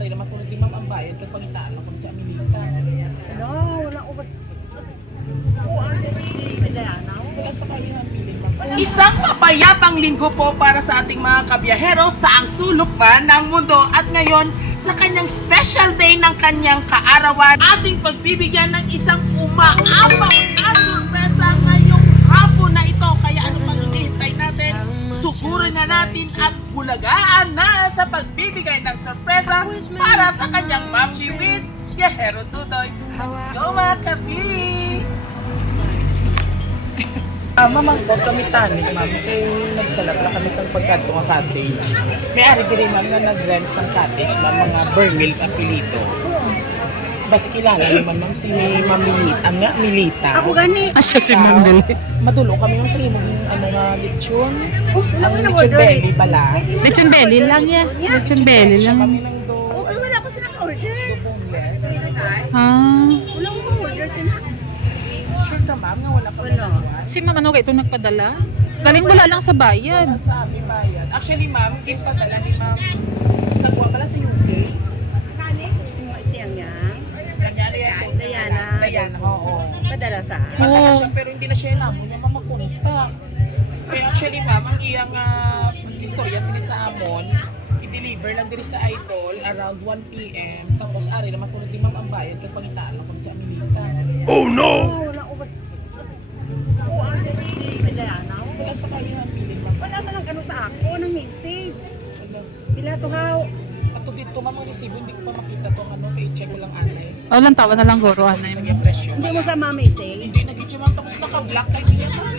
ari naman kung di ma'am ang bayad, kaya pangitaan lang kami sa Aminita. Ano, wala ko ba? Oo, ang si Medayana. Wala sa kayo ang piling ma'am. Isang mapayapang linggo po para sa ating mga kabiyahero sa ang sulok man ng mundo at ngayon sa kanyang special day ng kanyang kaarawan, ating pagbibigyan ng isang umaabang na sorpresa ngayong hapon na ito. Kaya ano pang hinihintay natin? Sugurin na natin at bulagaan na sa pagbibigay ng sorpresa para sa kanyang Mamchi with Viajero Tutoy. Let's go mga kabi! Mamang ko kami tanik, ma'am. Kaya nagsalap na kami sa pagkanto ng cottage. May ari diri ma'am nga nag-rent sa cottage, ma'am, mga Bernil apelito. Bas kilala naman ma'am si Ma'am Milita. Nga, Milita. Ako gani. Siya si Ma'am Milita. Madulo kami yung sa imong ano nga lechon. Wala Ang ko na lechon order belly pala. Lechon belly lang yan. Lechon belly Siya lang. kami ng Okay, wala ko silang order. boneless. Ah. Wala ko order sila. Sure ka ma'am nga wala ka Wala. Si Ma'am ano kayo itong nagpadala? Galing wala lang sa bayan. Wala sa amin bayan. Actually ma'am, ginpadala ni ma'am sa buwan pala sa UK. Siyang yang. Nangyari yan. Diana. Diana, oo. Padala sa. Matagal siya pero hindi na siya ilamo niya mamakunta. Kaya actually ma'am, ang iyang istorya sila sa amon, i-deliver lang diri sa Idol around 1 p.m. Tapos ari naman kung di ma'am ang bayad, kaya pangitaan lang kami sa Aminita. Oh, wala ko ba? Oo, ang si Medayana. Wala sa kayo ang piling ma'am. Wala sa nang ano sa ako, ng message. Wala. Pila to how? Ato dito ma'am ang resibo, hindi ko pa makita to ano, kaya check ko lang anay. O lang tawa na lang guro Sa anay. yung presyo. Hindi mo sa message. Hindi na dito ma'am, tapos naka-black kay niya ma'am.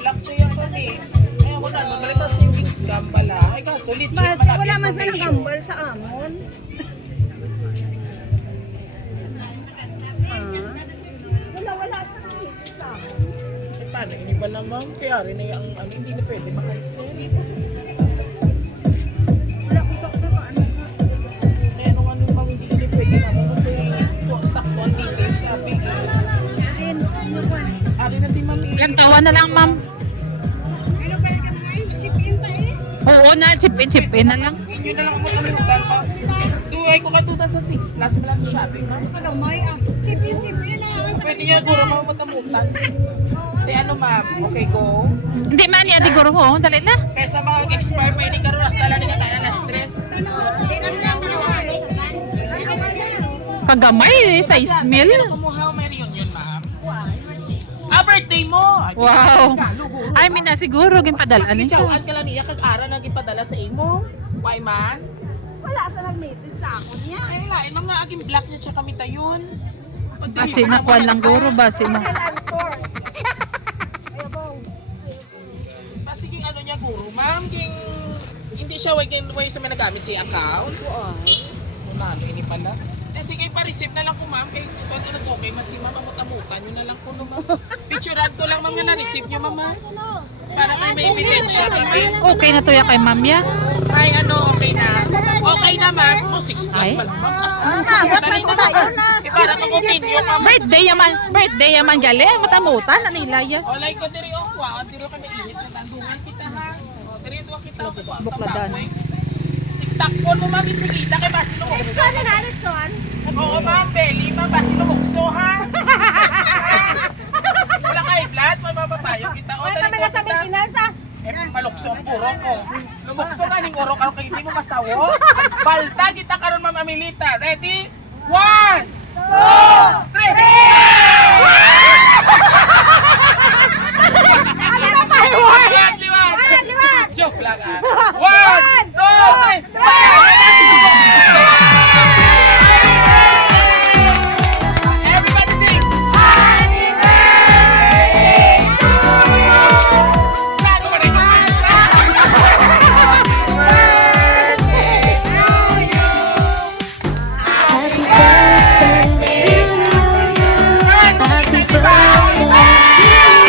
Black siya yan ko eh. Ay ako na, balik na savings scam pala. Ay kaso, legit Mas, malapit wala man sa information. nakambal sa amon. Wala sa message sa amon. Eh, paano? Hindi ba naman? Kaya rin na yung ano, hindi na pwede makarisel. Wala ko talk na ba? Ano ka? Kaya nung ano bang hindi na pwede naman, sakto ang details sabi. Din, ano ba? Ari na di mami. Ilang tawa na lang Ma'am. Ano ba yung kamay? Chip-in pa eh. Oo na, chip in na lang. Hindi na lang ako kami magdalta. Duhay ko katutan sa 6 plus, malaki shopping ma'am. Kagamay ah. Chip-in na. Pwede niya guro mga matamutan. Eh ano ma'am, okay go? Hindi man yan, di guro ko. Dali na. Kaya sa mga expire pa, hindi ka rin hasta lang tayo na stress. Kagamay sa Ismail. Kumuha may reunion ma'am. Birthday mo! Ay, Wow. Ay, mina siguro ginpadala Sige, niya. chawaan ka lang niya, kag-ara na gipadala sa imo. Why man? Wala sa nag-message sa ako niya. Ay, lain ma'am nga, aging black niya siya kami tayon. Basi na kuan lang guro, basi na. Of course. Ayaw. Sige, ano niya, guro, ma'am, hindi siya way sa may nagamit siya account. Ano, ini pala. Sige, pa-receive na lang ko, ma'am. Kaya ito na nag-okay, mas si ma'am, amut-amutan yun na lang ko, no, ma'am. Picturean ko lang, ma'am, nga na-receive niyo, ma'am, ha? Para kayo may ebidensya kami. Okay na to ya kay Ma'am ya. Ay, ano, okay na. Okay na, ma'am. 6 plus Ay. pa lang, ma'am. Ba't may tayo na? Para ka continue, ma'am. Birthday yaman gali, matamutan na nila ya. O, like ko, diri o, o, diri kami init na tandungan kita, ha? O, diri ito kita, o, Bukladan. Takpon mo, ma'am, sige, kay basi lumukso. Saan na nalit, son? Oo, ma'am, belly, ma'am, basi lumukso, ha? Wala kay blood, mapapapayo kita. O, Ay, dali kami ko na sa kita. maintenance ah. Malukso ang puro ko. Lumukso ka ning orok karon kay hindi mo masawo. Balta kita karon Ma'am Amelita. Ready? 1 2 3. Ano na firework? Liwat. Joke lang ah. 1 2 3. Everybody sing. Happy birthday to you.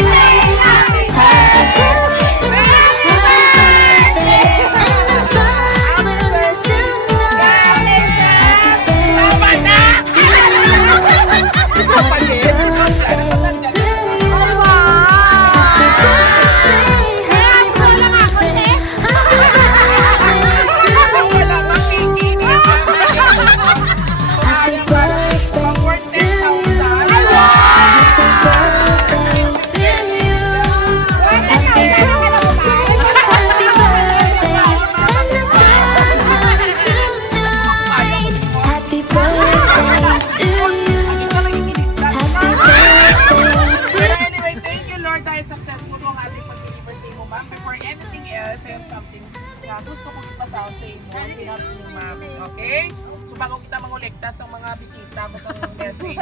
okay? So bago kita mangolekta sa mga bisita mo sa mga message.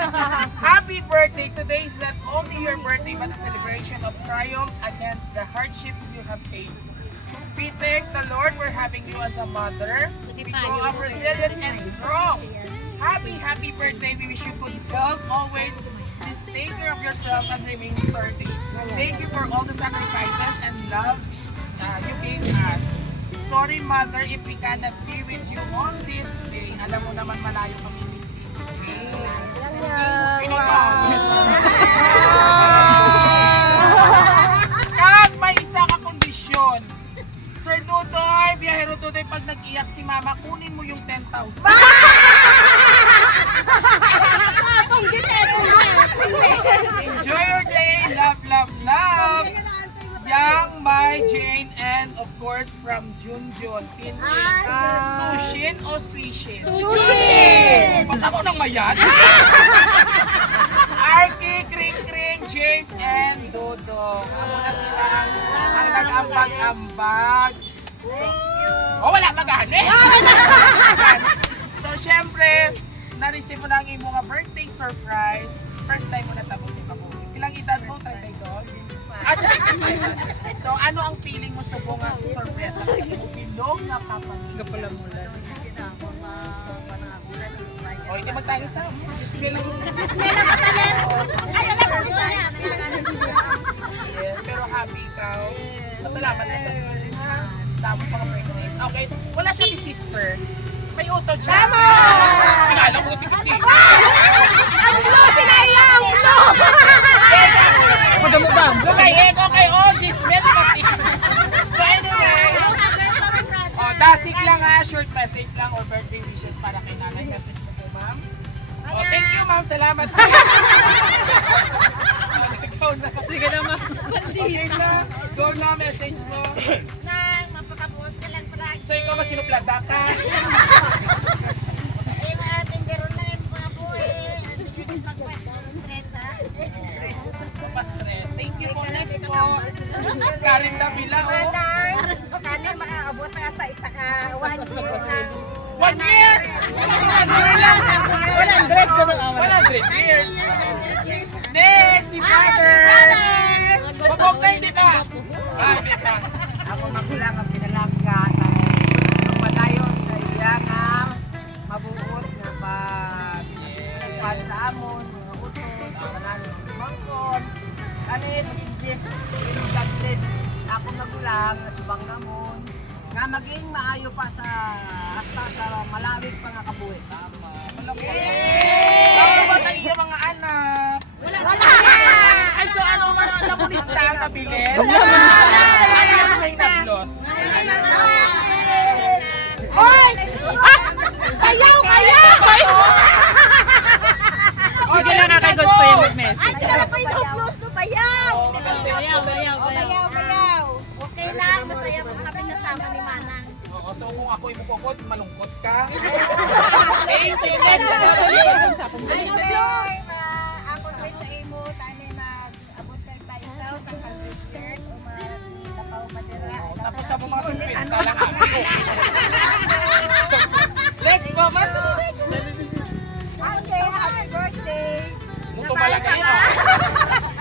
Happy birthday! Today is not only your birthday but a celebration of triumph against the hardship you have faced. We thank the Lord for having you as a mother. We grow up resilient and strong. Happy birthday. We wish you good health always. Please take care of yourself and remain sturdy. Thank you for all the sacrifices and love you gave us. Sorry mother if we cannot be with you on this day. Alam mo naman malayo kami ni Sisi. Kag may isa ka kondisyon. Sir Dudoy, biyahero Dudoy, pag nag-iyak si mama, kunin mo yung 10,000. Enjoy your day. Love, love, love. Yang, Mai, Jane, and of course from Junjun. Tintin. Sushin o Swishin? Sushin! Ba't ako nang mayan? Arky, Kring Kring, James, and Dodo. Ako na sila ang nag-ambag-ambag. Oh, wala magani! So, syempre, na-receive mo na ang iyong mga birthday surprise. First time mo natapusin pa po. Ilang edad mo? 32? So, ano ang feeling mo sa bunga sorpresa? Kasi bilog na kapamilya. Gapala mo lang. O, hindi magtayo sa Gismela. Yes, pero happy ikaw. Salamat na sa Diyos. Tama pa ka birthday. Okay, wala siya ni sister. May uto siya. Tama! Alam mo, tipiti. Anglo! Sinayang! Anglo! Madamudam. Okay, oh, Gismela. So anyway, dasig lang ha, short message lang or birthday wishes para kay nanay. Message mo po, ma'am. Oh, thank you, ma'am. Salamat. Ikaw na. Sige naman. Okay na. Go na, message mo. Nang, mapakabuot ka lang pala. So ikaw ba sinuplada ka? Eh, ating meron na yung mga buhay. Sige, pag-stress ha? Pa-stress. Thank you po. Next po. Karin Davila, oh. Sana makaabot na sa isa ka 1 year. 1 year! 100 ko na 100 years. Next, si Father. Mabog na hindi pa. Hindi pa. Ako magulang ang pinalangga ng padayon sa iya nga mabuot na pagpan sa amon, mga utot, panalo ng mangkon. Kanit, God bless ako magulang na subang namon nga maging maayo pa sa hasta sa malawig pa nga kabuhi. Tama. Tama ba na iya mga anak? Wala! Ay, so ano man ang namunista na bilin? Ano yung mga inablos? Hoy! Kayaw! Sige lang nga kay gusto yung mag-message. Ay, dala pa yung upload to bayaw! Oo, mag-message mo. Bayaw! Okay lang, masaya mo kami nasama ni Manang. Oo, so kung ako imukukot, malungkot ka. Thank you. Next. Ay, Loy! Ako ko'y sa imo, tayo nag-abot kay 5,000 sa kalbisir o mga madera. Tapos sa mga simpinta lang ako. Next po, ma'am. Okay, happy birthday! Muto malagay na.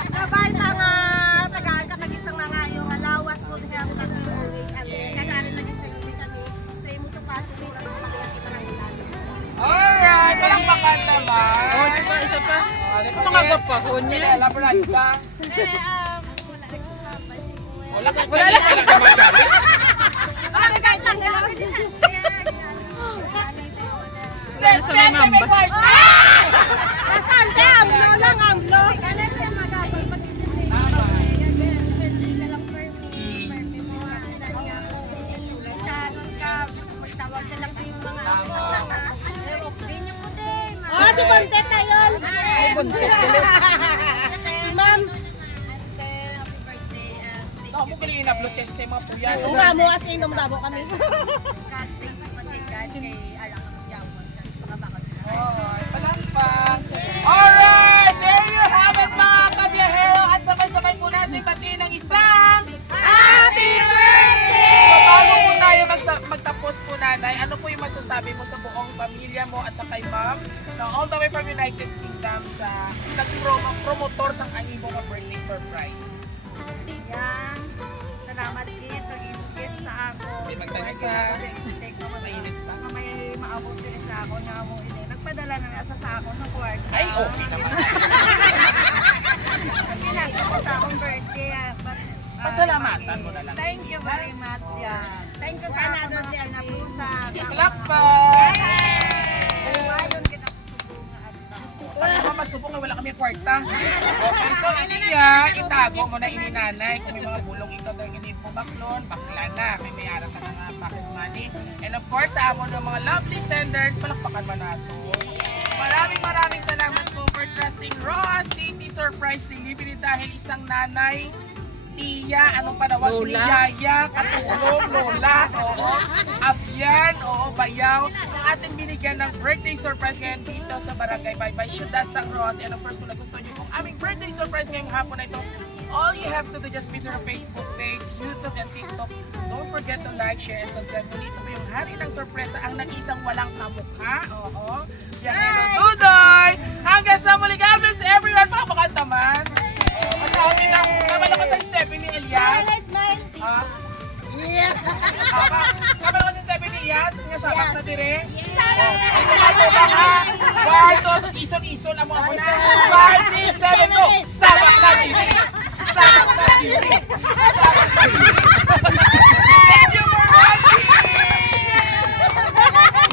Nabay mga tagaan ka naging sa mga yung alawas ko siya ang always and kagarin naging sa iyo kami sa imo to patuloy ang pagkakita kita ng ulan. Alright, walang pakanta ba? Oh, isa pa. Mga gapahon niya. Alam mo lang ba? Wala na ko mapasi ko. Wala ka galit. Wala ka magalit. Ano kahit ang dalawa siya. Send may card. Asan siya? Amlo lang, amlo. Kalat siya magabal pati siya. Kasi ka lang perfect mo. Magtawag ka lang sa yung mga opinion ko din. Ah, si Bontet na yun. Ay, Bontet. Si Ma'am. Happy birthday. Ako mo galing inablos kasi sa mga puyan. Kung nga mo kasi inom dabo kami. Alright, there you have it mga kabiyahero at sabay-sabay po natin batiin ng isang Happy Birthday! So bago po tayo magtapos po nanay, ano po yung masasabi mo sa sa buong pamilya mo at sa kay ma'am na all the way from United Kingdom sa nag-promotor sa kanimo nga birthday surprise. Yan. Salamat din sa gift sa ako. May magtanisa. Mainit pa. May maabot din sa ako na mo ini. Nagpadala na nga sa ako ng kwarta. Ay, okay naman. Pinasa ko sa akong birthday. Pasalamatan mo na lang. Thank you very much. Yeah. Thank you sa another day na pusa. Palakpak! Ayun kita Pag naman masubong na wala kami kwarta. Okay, so iniya, itago mo na ininanay. Kung may mga bulong ikaw na ginid mo baklon, bakla na. May araw ka na nga pocket money. And of course, sa amon ng mga lovely senders, palakpakan mo na ito. Maraming salamat po for trusting Roa City Surprise Delivery dahil isang nanay, tiya, anong panawag si Lola. Yaya, katulong, Lola, oo, Abyan, oo, Bayaw, ang ating binigyan ng birthday surprise ngayon dito sa Barangay Baybay, Ciudad San Roque. And of course, kung nagustuhan niyo kung aming birthday surprise ngayong hapon na ito, all you have to do just visit our Facebook page, YouTube, and TikTok. Don't forget to like, share, and subscribe. Dito po yung hari ng sorpresa, ang nag-isang walang kamukha. Oo. Bienvenido, Dudoy! Hanggang sa muli, God bless everyone! Pakapakanta man! Masakit lang. Naman ako sa Stephanie Elias. Smile. Ha? Yeah. Naman ako sa Stephanie Elias. Nga sabak na dire. Yeah. Ison-ison ang mga muna. 5, 6, 7, 2. Sabak na dire. Sabak na dire. Sabak na dire.